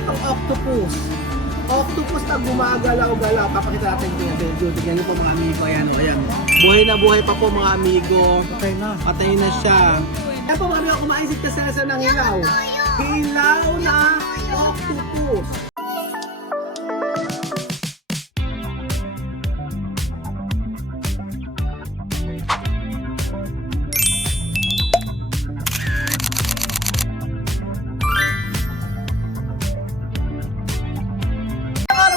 itong octopus. Octopus na gumagalaw-galaw. Papakita natin yung video. Tignan niyo po mga amigo. Ayan, o, ayan. Buhay na buhay pa po mga amigo. Patay na. Patay na siya. Kaya po mga amigo, kumaisit ka sa ng hilaw. Hilaw na octopus.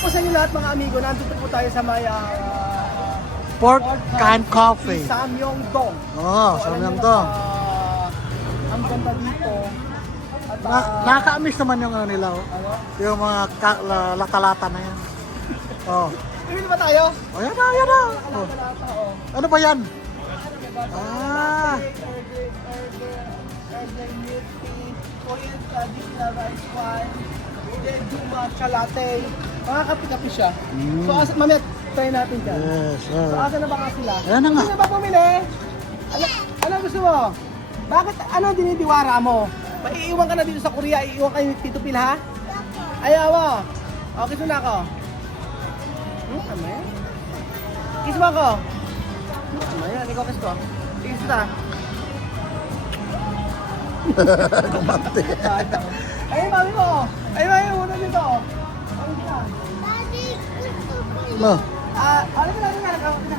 Po sa inyo lahat mga amigo, nandito po tayo sa may Port Can Coffee. Samyongdong. Oo, Samyongdong. Ang ganda dito. At Nakaka-miss naman yung ano nila, oh. ano? Yung mga lata-lata na yan. Oh. Bibili ba tayo? Oh, yan na, yan na. Oh. Kalata, oh. Ano ba yan? Ah. Korean traditional rice wine. Then matcha latte. Mga kape-kape siya. So, mamaya try natin dyan. Yes, So, asa na ba nga sila? Ayan na nga. Sino ba bumili? Ano gusto mo? Bakit, ano dinidiwara mo? Maiiwan ka na dito sa Korea, iiwan ka ni Tito Pil, ha? Ayaw mo. Okay, kiss mo na ako. Ano yan? Kiss mo ako. Ano yan? Ikaw kiss ko. Kiss na. Kumante. Ay, mami mo. Ay, mami mo. Muna dito. Ay, ka. No. Ano ka na?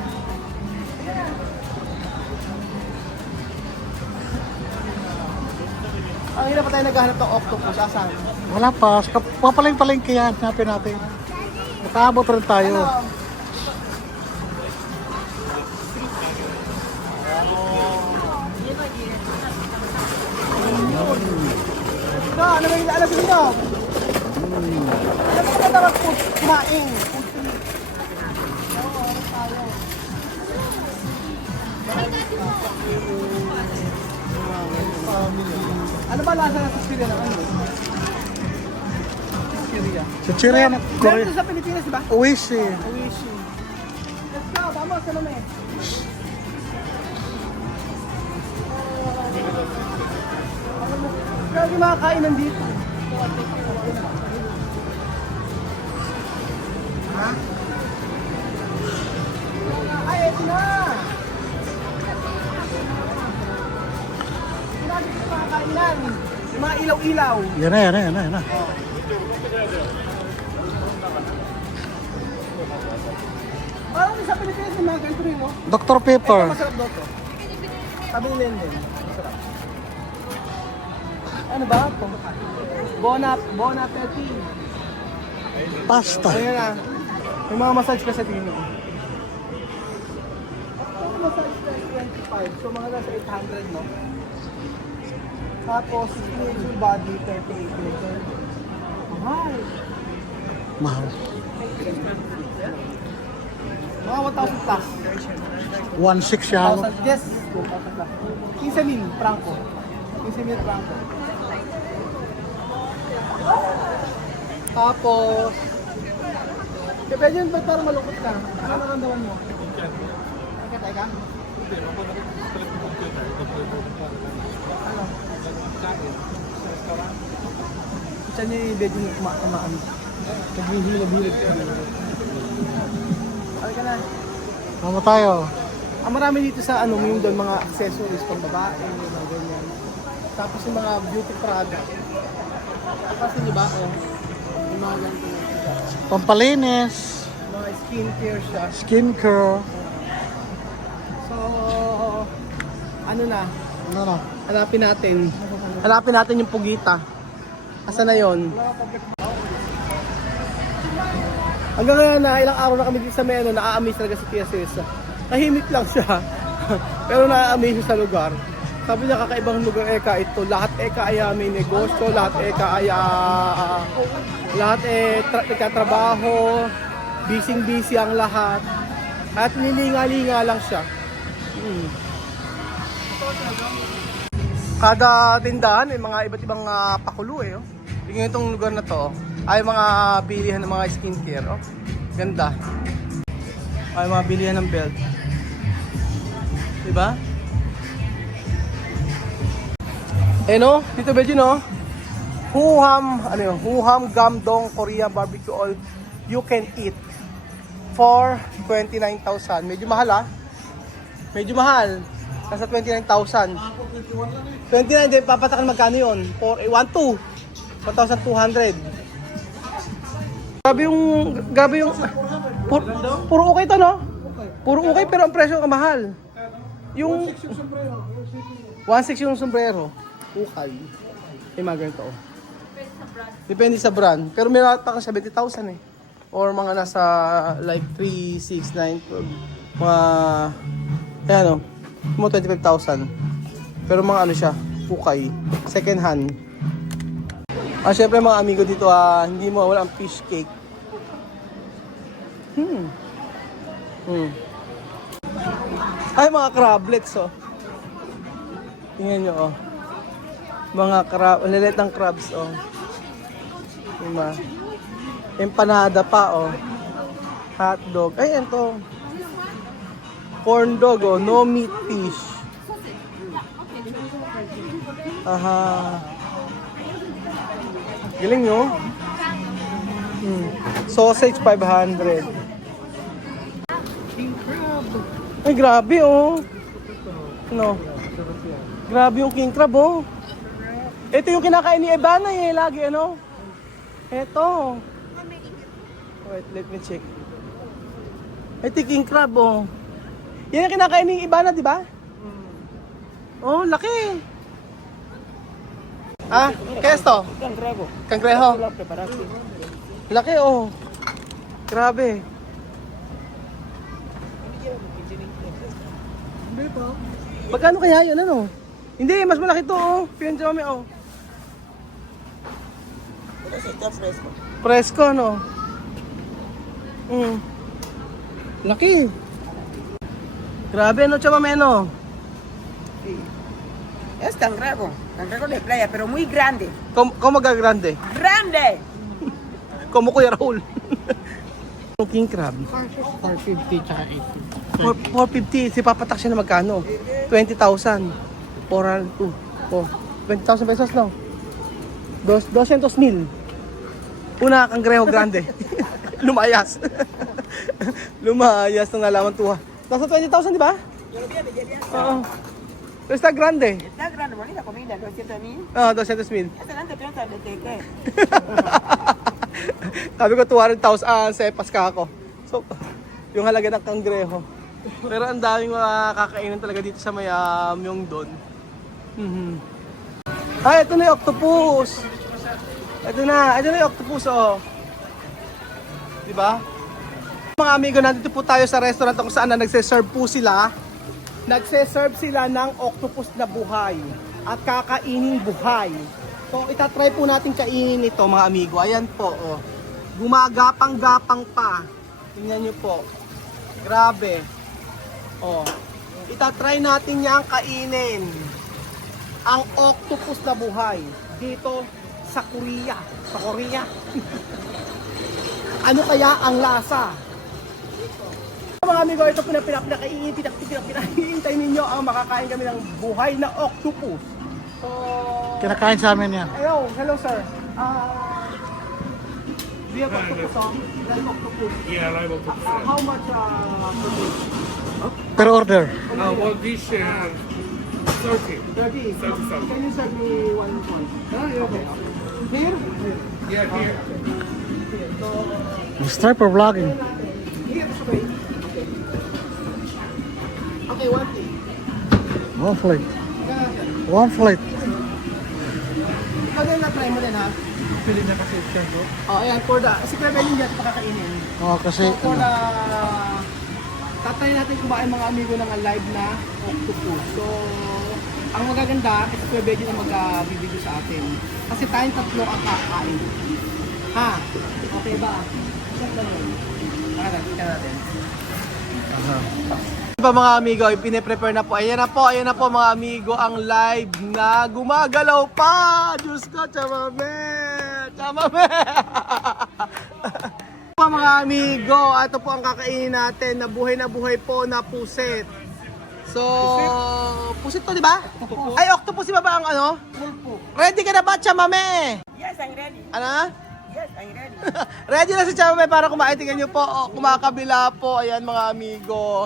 Ang hirap pa tayo naghahanap ng octopus. Asan? Wala pa. Papaling-palingki yan. Hanapin natin. Makaabot rin tayo. Ano? Ano ba yung alam ko nito? Alam ko na dapat po kumain. Ano ba lasa ng Syria ng ano? Syria. Sa Chirea na Meron Korea. ito sa Pilipinas, di ba? Uwish eh. Oishi. Let's go, vamos, ano may? Grabe mga kainan dito. Ha? Ay, ito na! Sinabi ko mga kainan. Yung mga ilaw-ilaw. Yan na, yan na, yan na, yan na. Parang sa Pilipinas yung mga ganito rin, no? Dr. Ito Pepper. masarap daw to. Sabi ni Lenden, masarap. Ano ba? Bon appetit. Pasta. Ayan na. May mga massage pa sa tingin mo. Ang massage ka is 25. So mga nasa 800, no? Tapos, full body 38. Mahal. Mahal. Mga 1,000 plus. 1.6 yan. 1,000, yes. 2,000 plus. 15,000 franco. 15,000 franco. Tapos, pwede yun ba parang malungkot ka? Ano naramdaman mo? Teka. Ano? Isa niya yung medyo kumaan. Naghihilab-hilab. Ay ka na. Ano tayo? Ang marami dito sa ano, yung doon mga accessories pang babae, mga ganyan. Tapos yung mga beauty product. Kasi di ba, yung mga ganito. Pampalinis. Mga skincare siya. Skincare. So, ano na, Ano na? hanapin natin. Hanapin natin yung pugita. Asa na yon? Hanggang ngayon na ilang araw na kami dito sa may ano, na-amaze talaga si Tia Cesa. Tahimik lang siya. Pero na-amaze siya sa lugar. Sabi niya kakaibang lugar eka ito. Lahat eka ay may negosyo, lahat eka ay lahat nagtatrabaho, busy ang lahat. At nilinga-linga lang siya. Kada tindahan may mga iba't ibang pakulo eh. Oh. Tingnan itong lugar na to. Ay mga bilihan ng mga skincare. Oh. Ganda. Ay mga bilihan ng belt. Diba? Eh no, dito Beji no. Huham Gamdong Korean barbecue all you can eat for 29,000. Medyo mahal ah. Medyo mahal. Nasa 29,000. 29 din, papatakan magkano yun? 1,200. 1,200. Grabe yung, puro okay to no? Puro okay pero ang presyo kamahal. Yung 1,600 yung sombrero. Okay. Yung mga ganito. Depende sa brand. Pero may nata ka 70,000 eh. Or mga nasa like 3, 6, 9, 12. Mga, ayan o. Mga 25,000. Pero mga ano siya, ukay. Second hand. Syempre mga amigo dito hindi mo wala ang fish cake. Ay mga crablets oh. Tingnan nyo oh. Mga lilit ng crabs oh. Diba? Empanada pa oh. Hotdog. Ay ito. Corn dog oh. No meat fish. Aha. Galing no? Sausage 500. King crab. Ay grabe oh. No. Grabe yung king crab oh. Ito yung kinakain ni Ebana eh. Lagi ano. Ito. Wait, let me check. Ito yung king crab oh. Yan yung kinakain ni Ebana, di ba? Oh, laki. ¿Qué es esto? Cangrejo. Cangrejo. La preparaste. Laki oh. Grabe. Hindi pa. Magkano kaya yun ano? Hindi, mas malaki to oh. Piyan mo oh. Fresco. Presko no. Laki. Grabe no, chamameno. Es cangrejo, cangrejo de playa, pero muy grande. Como grande? ¡Grande! Como Kuya Raul. Yung king crab. 450 tsaka 80. 450. Si papatak siya na magkano? 20,000. 402. Oh, 20,000 pesos no? 200,000. Una cangrejo grande. Lumayas. Lumayas nung nalaman tuwa. Nasa 20,000 di ba? Yo lo vi a Miguel. Oo. Pero está grande. Está grande, bonita comida, 200,000. Oo, 200,000. Excelente piensa de qué. Sabi ko 200,000 sepas ka ako. So, yung halaga ng kangreho. Pero ang daming makakainan talaga dito sa Myeongdon. Ay, ito na yung octopus. Ito na yung octopus oh. Diba? Mga amigo, nandito po tayo sa restaurant kung saan nagse-serve po sila. Nagse-serve sila ng octopus na buhay at kakainin buhay. So, itatry po natin kainin ito mga amigo. Ayan po, oh. Gumagapang-gapang pa. Tingnan nyo po. Grabe. Oh. Itatry natin niyang kainin. Ang octopus na buhay. Dito sa Korea. Sa Korea. Ano kaya ang lasa? Mga amigo, ito po na pinahihintay ninyo ang makakain kami ng buhay na octopus. So, Kinakain sa amin yan. hello sir. Do you have octopus on? Live octopus. Yeah, live octopus. How much per day? Per order. One dish, 30. 30. 30 something. Can you serve me one? Okay. Here? Yeah, here. So, Start for vlogging. here, okay. Okay, one thing. One plate. One plate. Ikaw din na-try mo din ha? Pili na kasi siya bro. Oh, ayan, for the, si Cleveland dyan pakakainin. Oo, kasi So, for the, tatry natin kumain mga amigo ng live na octopus. So, ang magaganda, ito si Cleveland na magbibigyo sa atin. Kasi tayong tatlo ang kakain. Ha? Okay ba? Check na yun. Tingnan natin. Pa mga amigo, pine-prepare na po. Ayan na po mga amigo, ang live na gumagalaw pa. Diyos ko, chamame. Chamame. Pa mga amigo, ito po ang kakainin natin na buhay po na puset. So, pusit to, di ba? Ay, octopus, di ba ang ano? Ready ka na ba, chamame? Yes, I'm ready. Ano? Yes, I'm ready. Ready na si Chame para kumain. Tingnan nyo po, oh, kumakabila po. Ayan mga amigo.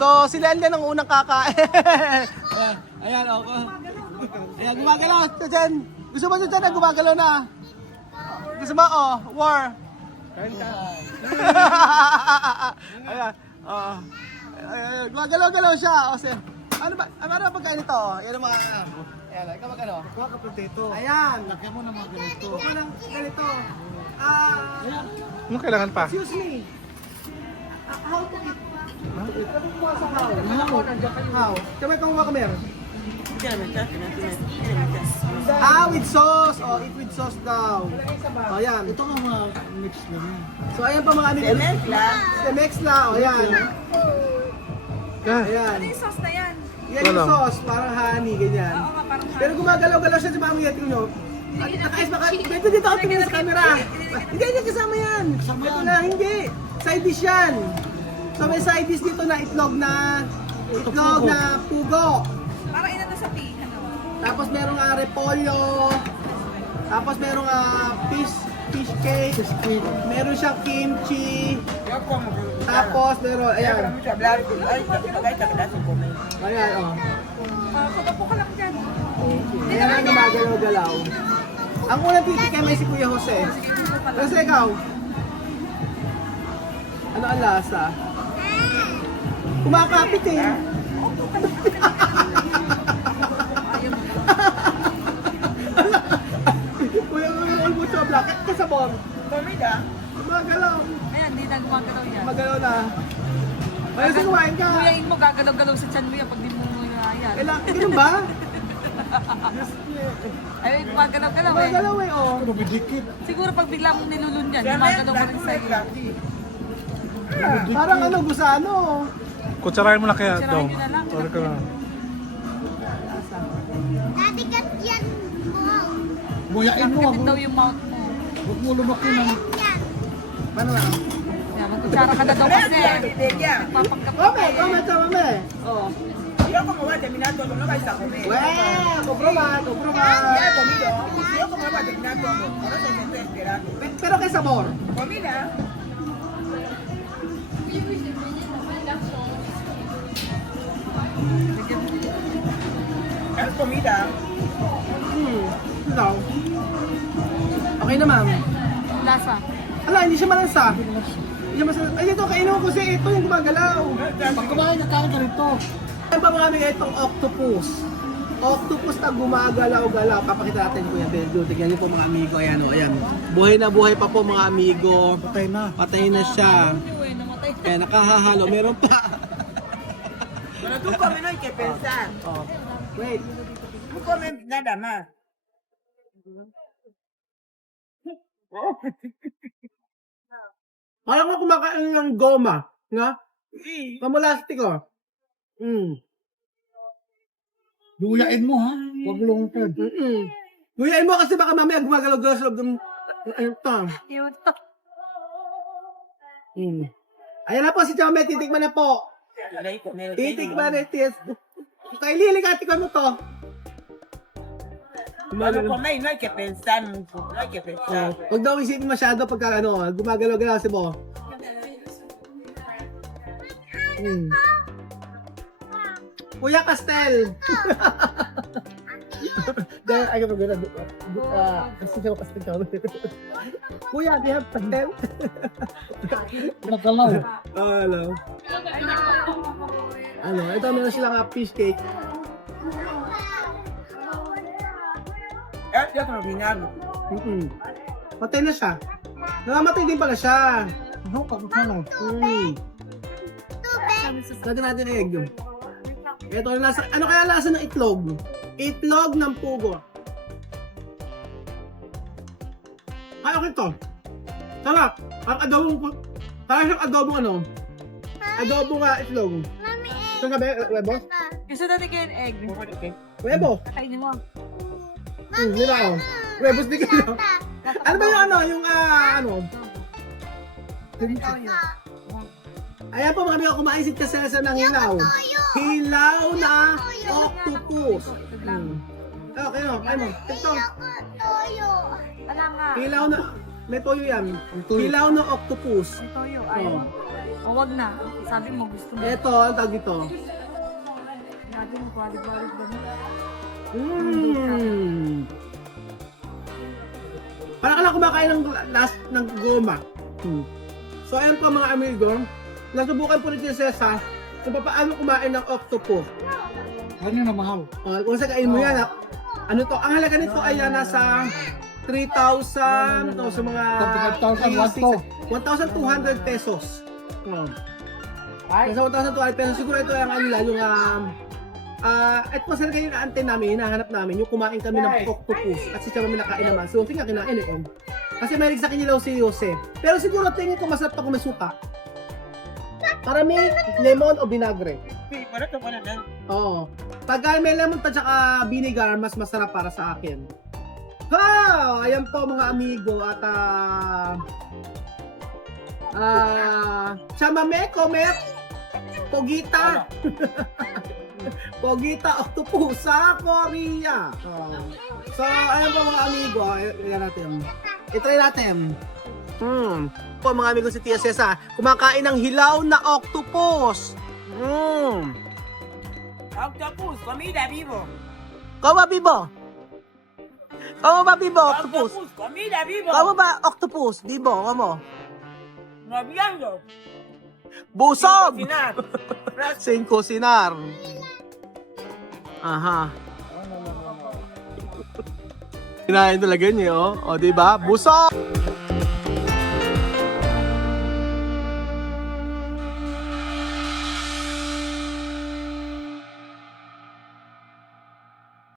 So, sila yan ang unang kakain. Ayan, ayan, okay. Ayan, gumagalaw. Diyan. Gusto mo dyan na gumagalaw na? Gusto mo, oh, war. Ayan, oh. Ayan, gumagalaw-galaw siya. O, ano ba pagkain ito? Ayan ang mga, ayan, ikaw magkano? Kuha ka potato. Ayan. Lagyan mo ng mga ganito. Ito ng ganito. Ano kailangan pa? Excuse me. How to eat? Ano kung kuha sa how? How? Kamay kang kumakamera. With sauce. Oh, eat with sauce daw. Oh, yan. Ito nga mga mix lang. So, ayan pa mga amigo. Semex lang. Semex lang. Oh, yan. Ah, Ayan. Ano yung sauce na yan? Yan yung sauce. Parang honey, ganyan. Oo nga, parang Pero gumagalaw-galaw siya sa mga amigo. Tingnan nyo. Nakais baka. Dito ako tingin sa camera. Hindi kasama yan. Ito na, hindi. Side dish yan. So, may side dish dito na itlog na pugo. Parang inano sa tea. Ano? Tapos merong repolyo. Tapos merong fish cake. Meron siyang kimchi. Tapos meron, ayan. Ayan, oh. Pagkapo ka lang dyan. Ayan ang gumagalaw-galaw. Ang unang titikay may si Kuya Jose. Kasi ikaw, ano ang lasa? Kumakapit eh. Kuya, almost so black. Kasabon. Comida. Gumagalaw. Ayan, di na gumagalaw yan. Magalaw na. Ayun, sige, kumain ka. Kuyain mo, gagalaw-galaw sa tiyan mo yan pag di mo yan. Ganun ba? Ay, gumagalaw-galaw eh. Gumagalaw eh, oh. Bumidikit. Siguro pag biglang nilulun yan, gumagalaw ka rin sa iyo. Parang ano, gusano. Kutsarahin mo na kaya, Kutsarahin Dom. nyo na lang. Sorry ka na. Daddy, kat yan mo. Buyain mo, Kapit daw yung mouth mo. huwag mo lumaki na. Yan. Paano na? Yan, magkutsara ka na daw kasi. Papagkap ka Ome, comment sa mame. Oh. Yo como voy a terminar todo, no vais a comer. Weh, kompromat. Ya he comido. Yo como voy a terminar todo. Ahora se me estoy esperando. Pero kay sabor. Comida. Es comida. No. Okay na, ma'am. Lasa. Ala, hindi siya malansa. Hindi siya malansa. Ay, dito, kainin mo kasi ito yung gumagalaw. Pag kumain na kain ka rito. Ano pa mga amigo, itong octopus. Octopus na gumagalaw-galaw. Papakita natin Kuya Beldo. Tignan niyo po mga amigo. Ayan, oh, ayan. Buhay na buhay pa po mga amigo. Patay na. Patay na siya. Kaya nakahahalo. Meron pa. Pero tú comes, no hay que pensar. Oh. Wait. Tú comes nada más. Parang ako kumakain ng goma. Nga? Sí. Pamulastik ko. Buyain mo ha. Huwag lungkod. Guyain mo kasi baka mamaya gumagalaw-galaw sa loob ng ito. Ayan na po si Chome, titikman na po. Titikman na tis. Kay Lili, katikman mo to. Cuando coméis no hay que pensar mucho, no hay que pensar. Huwag daw isipin masyado pagka ano, gumagalaw-galaw si Bo. Kuya Castel. Dahil ayaw mo gano'n. Kasi siya Castel. Kuya, do you have Castel? Nagalaw. Hello. Ano, ito meron silang fish cake. Ya terminado. Patay na siya. Namamatay din pala siya. No, pagod na lang. Lagyan natin ng egg. Ito ang lasa. Ano kaya lasa ng itlog? Itlog ng pugo. Ay, okay to. Sarap. Ang adobong, parang siyang adobong ano? Adobong itlog. Mami, Saan ka ba? Webo? Gusto natin kayo yung egg. Webo? Kakainin mo. Nila ako. Webos di kayo. Ano ba yung ano? Yung ano? Ayan po mga amigo, kumain si Kasesa ng hilaw. Hilaw na octopus. Okay no, ano? Ito. toyo. Ano na nga. Hilaw na, may toyo yan. toyo. Hilaw na octopus. Ito yung ayaw. O, wag na. Sabi mo gusto mo. Ito, ang tawag dito. Natin mo, balik-balik ba na? Parang ka lang kumakain ng last ng goma. So ayan po mga amigo, nasubukan po ni Cesar kung paano kumain ng octopus. Ano na mahal? Kung sa kain mo yan, ano to, ang halaga nito ay nasa 3,000 to sa mga 1,200 pesos. Nasa 1,200 pesos. Siguro ito ang ano lang, yung at po talaga yung na-antay namin, hinahanap namin, yung kumain kami ng octopus at si Chama nakain naman. So, tingnan kinain eh. Kasi mahilig sa kinilaw si Jose. Pero siguro tingin ko masarap to kung may suka. Para may lemon o vinagre. Para to pala na. Oo. Pag may lemon pa tsaka vinegar, mas masarap para sa akin. Ha! Ayan po mga amigo at chamame, comet, pogita. Pogita octopus sa Korea. So, ayan po mga amigo. Ayan natin. I-try natin. Po mga amigo si Tia Cesa, kumakain ng hilaw na octopus. Octopus, comida vivo. Kamu bibo? Kamu ba bibo octopus? Comida vivo. Kamu ba octopus? Bibo, kamu? Moviendo. Busog! Cocinar. Sin cocinar. Aha. Kinain talaga niyo, oh. O, diba? Busog!